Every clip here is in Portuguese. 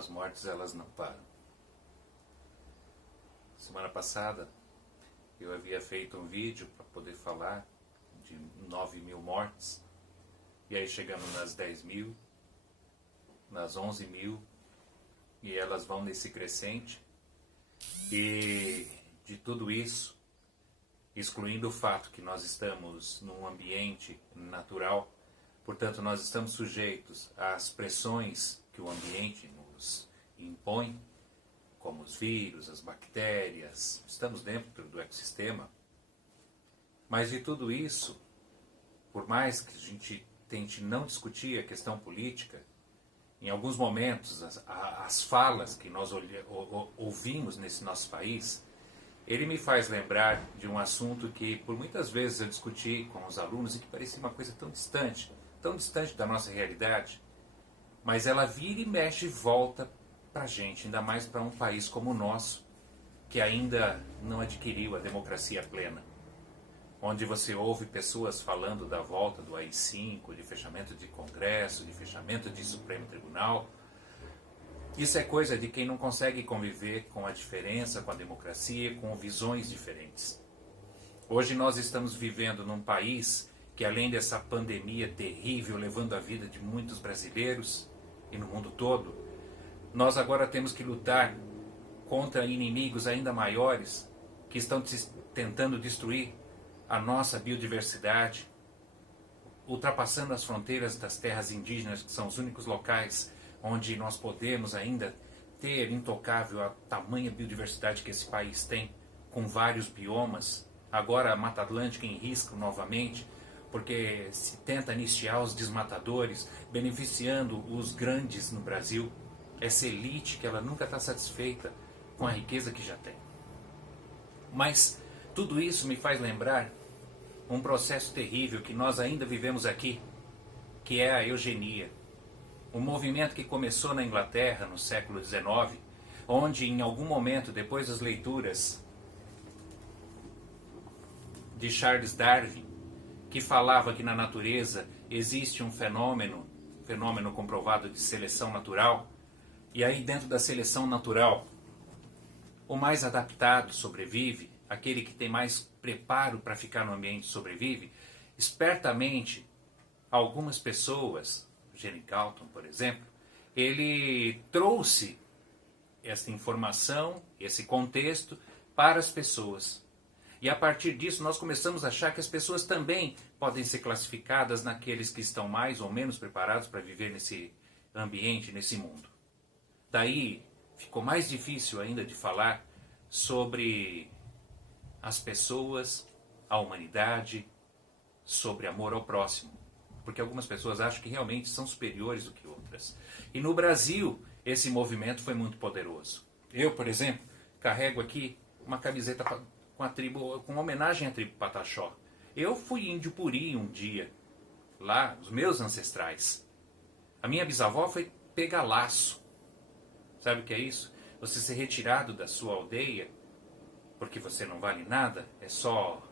as mortes elas não param. Semana passada eu havia feito um vídeo para poder falar de 9.000 mortes, e aí chegamos nas 10.000, nas 11.000, e elas vão nesse crescente, e de tudo isso, excluindo o fato que nós estamos num ambiente natural, portanto nós estamos sujeitos às pressões que o ambiente nos impõe, como os vírus, as bactérias, estamos dentro do ecossistema. Mas de tudo isso, por mais que a gente tente não discutir a questão política, em alguns momentos as falas que nós ouvimos nesse nosso país, ele me faz lembrar de um assunto que por muitas vezes eu discuti com os alunos e que parecia uma coisa tão distante da nossa realidade, mas ela vira e mexe e volta para a gente, ainda mais para um país como o nosso, que ainda não adquiriu a democracia plena, onde você ouve pessoas falando da volta do AI-5, de fechamento de Congresso, de fechamento de Supremo Tribunal. Isso é coisa de quem não consegue conviver com a diferença, com a democracia, com visões diferentes. Hoje nós estamos vivendo num país que, além dessa pandemia terrível, levando a vida de muitos brasileiros e no mundo todo, nós agora temos que lutar contra inimigos ainda maiores que estão tentando destruir a nossa biodiversidade, ultrapassando as fronteiras das terras indígenas, que são os únicos locais onde nós podemos ainda ter intocável a tamanha biodiversidade que esse país tem, com vários biomas. Agora a Mata Atlântica em risco novamente, porque se tenta anistiar os desmatadores, beneficiando os grandes no Brasil. Essa elite que ela nunca está satisfeita com a riqueza que já tem. Mas tudo isso me faz lembrar um processo terrível que nós ainda vivemos aqui, que é a eugenia. Um movimento que começou na Inglaterra no século XIX, onde em algum momento, depois das leituras de Charles Darwin, que falava que na natureza existe um fenômeno comprovado de seleção natural, e aí dentro da seleção natural, o mais adaptado sobrevive, aquele que tem mais preparo para ficar no ambiente sobrevive. Espertamente, algumas pessoas, Jenny Galton, por exemplo, ele trouxe essa informação, esse contexto para as pessoas. E a partir disso nós começamos a achar que as pessoas também podem ser classificadas naqueles que estão mais ou menos preparados para viver nesse ambiente, nesse mundo. Daí ficou mais difícil ainda de falar sobre as pessoas, a humanidade, sobre amor ao próximo. Porque algumas pessoas acham que realmente são superiores do que outras. E no Brasil, esse movimento foi muito poderoso. Eu, por exemplo, carrego aqui uma camiseta com homenagem à tribo Pataxó. Eu fui índio Puri um dia, lá, os meus ancestrais. A minha bisavó foi pega-laço. Sabe o que é isso? Você ser retirado da sua aldeia, porque você não vale nada, é só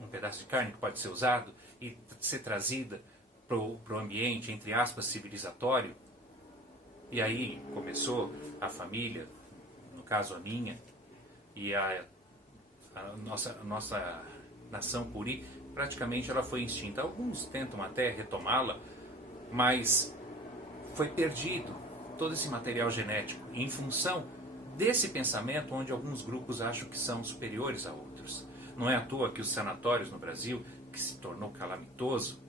um pedaço de carne que pode ser usado, e ser trazida para o ambiente, entre aspas, civilizatório. E aí começou a família, no caso a minha, e a nossa nação Puri, praticamente ela foi extinta. Alguns tentam até retomá-la, mas foi perdido todo esse material genético em função desse pensamento onde alguns grupos acham que são superiores a outros. Não é à toa que os sanatórios no Brasil, que se tornou calamitoso,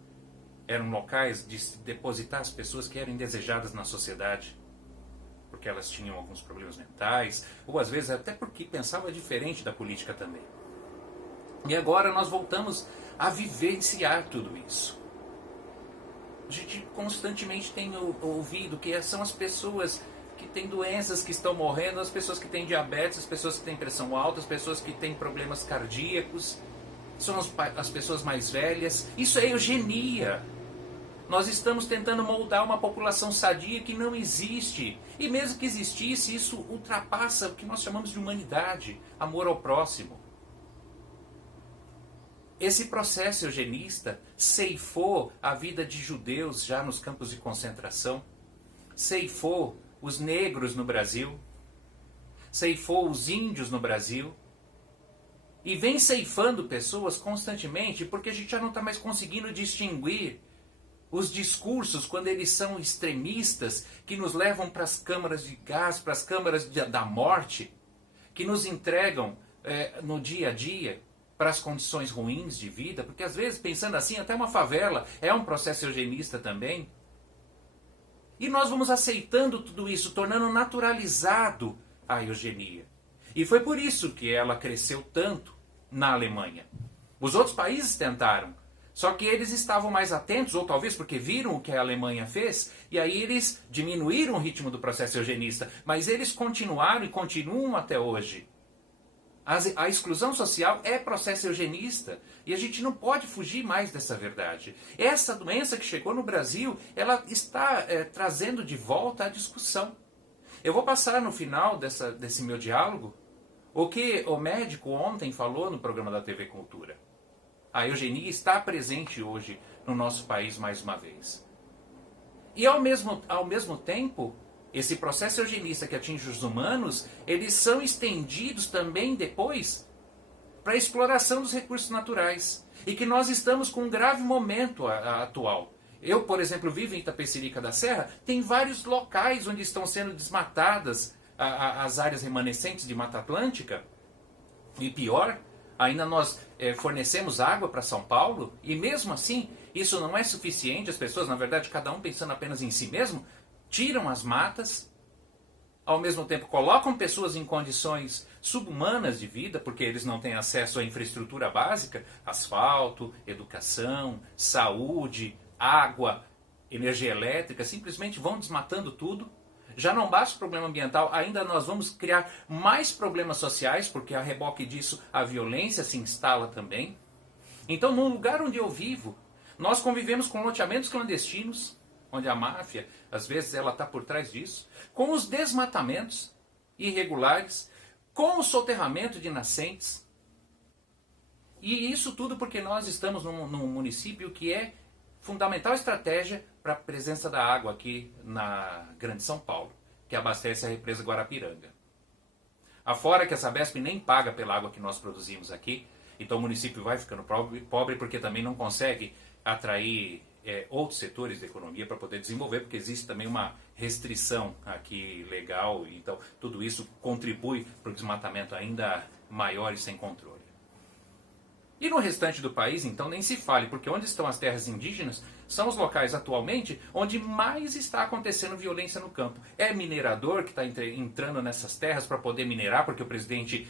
eram locais de se depositar as pessoas que eram indesejadas na sociedade, porque elas tinham alguns problemas mentais, ou às vezes até porque pensavam diferente da política também. E agora nós voltamos a vivenciar tudo isso. A gente constantemente tem ouvido que são as pessoas que têm doenças que estão morrendo, as pessoas que têm diabetes, as pessoas que têm pressão alta, as pessoas que têm problemas cardíacos, são as pessoas mais velhas. Isso é eugenia. Nós estamos tentando moldar uma população sadia que não existe. E mesmo que existisse, isso ultrapassa o que nós chamamos de humanidade, amor ao próximo. Esse processo eugenista ceifou a vida de judeus já nos campos de concentração, ceifou os negros no Brasil, ceifou os índios no Brasil, e vem ceifando pessoas constantemente, porque a gente já não está mais conseguindo distinguir os discursos quando eles são extremistas, que nos levam para as câmaras de gás, para as câmaras da morte, que nos entregam no dia a dia para as condições ruins de vida, porque às vezes, pensando assim, até uma favela é um processo eugenista também. E nós vamos aceitando tudo isso, tornando naturalizado a eugenia. E foi por isso que ela cresceu tanto na Alemanha. Os outros países tentaram, só que eles estavam mais atentos, ou talvez porque viram o que a Alemanha fez, e aí eles diminuíram o ritmo do processo eugenista, mas eles continuaram e continuam até hoje. A exclusão social é processo eugenista, e a gente não pode fugir mais dessa verdade. Essa doença que chegou no Brasil, ela está trazendo de volta a discussão. Eu vou passar no final desse meu diálogo o que o médico ontem falou no programa da TV Cultura. A eugenia está presente hoje no nosso país mais uma vez. E ao mesmo tempo, esse processo eugenista que atinge os humanos, eles são estendidos também depois para a exploração dos recursos naturais. E que nós estamos com um grave momento atual. Eu, por exemplo, vivo em Itapecerica da Serra, tem vários locais onde estão sendo desmatadas as áreas remanescentes de Mata Atlântica. E pior, ainda nós fornecemos água para São Paulo, e mesmo assim, isso não é suficiente. As pessoas, na verdade, cada um pensando apenas em si mesmo, tiram as matas, ao mesmo tempo colocam pessoas em condições subhumanas de vida, porque eles não têm acesso à infraestrutura básica, asfalto, educação, saúde, água, energia elétrica, simplesmente vão desmatando tudo. Já não basta o problema ambiental, ainda nós vamos criar mais problemas sociais, porque a reboque disso a violência se instala também. Então, no lugar onde eu vivo, nós convivemos com loteamentos clandestinos, onde a máfia, às vezes, ela está por trás disso, com os desmatamentos irregulares, com o soterramento de nascentes. E isso tudo porque nós estamos num município que é fundamental estratégia para a presença da água aqui na Grande São Paulo, que abastece a represa Guarapiranga. Afora que a Sabesp nem paga pela água que nós produzimos aqui, então o município vai ficando pobre porque também não consegue atrair outros setores da economia para poder desenvolver, porque existe também uma restrição aqui legal, então tudo isso contribui para o desmatamento ainda maior e sem controle. E no restante do país, então, nem se fale, porque onde estão as terras indígenas são os locais atualmente onde mais está acontecendo violência no campo. É minerador que está entrando nessas terras para poder minerar, porque o presidente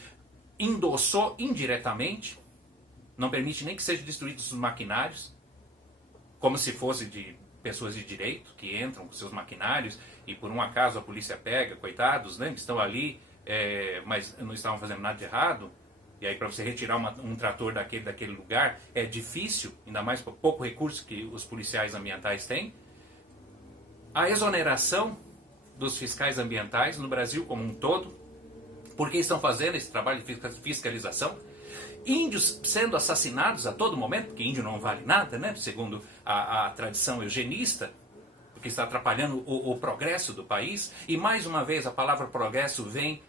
endossou indiretamente, não permite nem que sejam destruídos os maquinários, como se fosse de pessoas de direito que entram com seus maquinários e por um acaso a polícia pega, coitados, né, que estão ali, mas não estavam fazendo nada de errado. E aí para você retirar um trator daquele lugar é difícil, ainda mais por pouco recurso que os policiais ambientais têm. A exoneração dos fiscais ambientais no Brasil como um todo, porque estão fazendo esse trabalho de fiscalização. Índios sendo assassinados a todo momento, porque índio não vale nada, né? Segundo a tradição eugenista, porque está atrapalhando o progresso do país. E mais uma vez a palavra progresso vem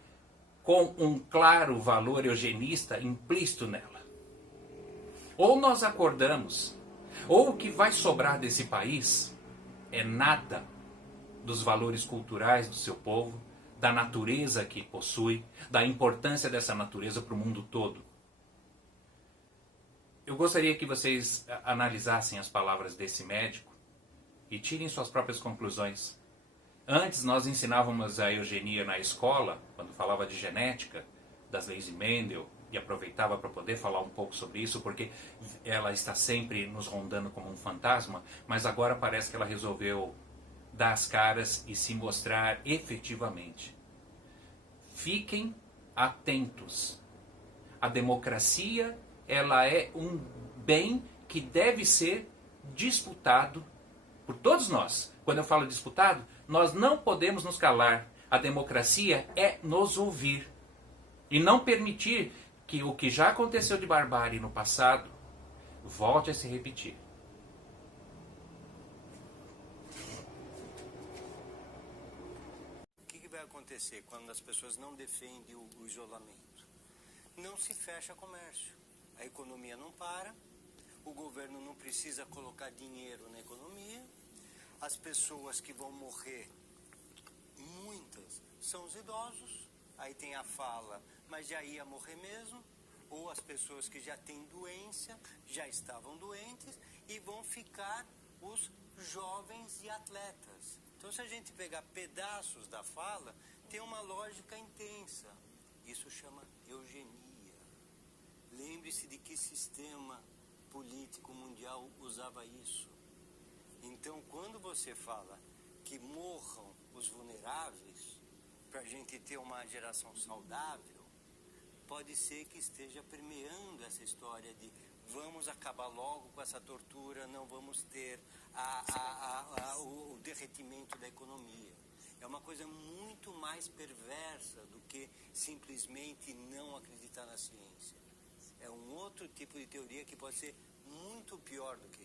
com um claro valor eugenista implícito nela. Ou nós acordamos, ou o que vai sobrar desse país é nada dos valores culturais do seu povo, da natureza que possui, da importância dessa natureza para o mundo todo. Eu gostaria que vocês analisassem as palavras desse médico e tirem suas próprias conclusões. Antes nós ensinávamos a eugenia na escola, quando falava de genética, das leis de Mendel, e aproveitava para poder falar um pouco sobre isso, porque ela está sempre nos rondando como um fantasma, mas agora parece que ela resolveu dar as caras e se mostrar efetivamente. Fiquem atentos. A democracia, ela é um bem que deve ser disputado por todos nós. Quando eu falo disputado, nós não podemos nos calar. A democracia é nos ouvir. E não permitir que o que já aconteceu de barbárie no passado volte a se repetir. acontecer quando as pessoas não defendem o isolamento? Não se fecha comércio, a economia não para, o governo não precisa colocar dinheiro na economia, as pessoas que vão morrer, muitas, são os idosos, aí tem a fala, mas já ia morrer mesmo, ou as pessoas que já têm doença, já estavam doentes, e vão ficar os jovens e atletas. Então, se a gente pegar pedaços da fala, tem uma lógica intensa. Isso chama eugenia. Lembre-se de que sistema político mundial usava isso. Então, quando você fala que morram os vulneráveis, para a gente ter uma geração saudável, pode ser que esteja permeando essa história de vamos acabar logo com essa tortura, não vamos ter o derretimento da economia. É uma coisa muito mais perversa do que simplesmente não acreditar na ciência. É um outro tipo de teoria que pode ser muito pior do que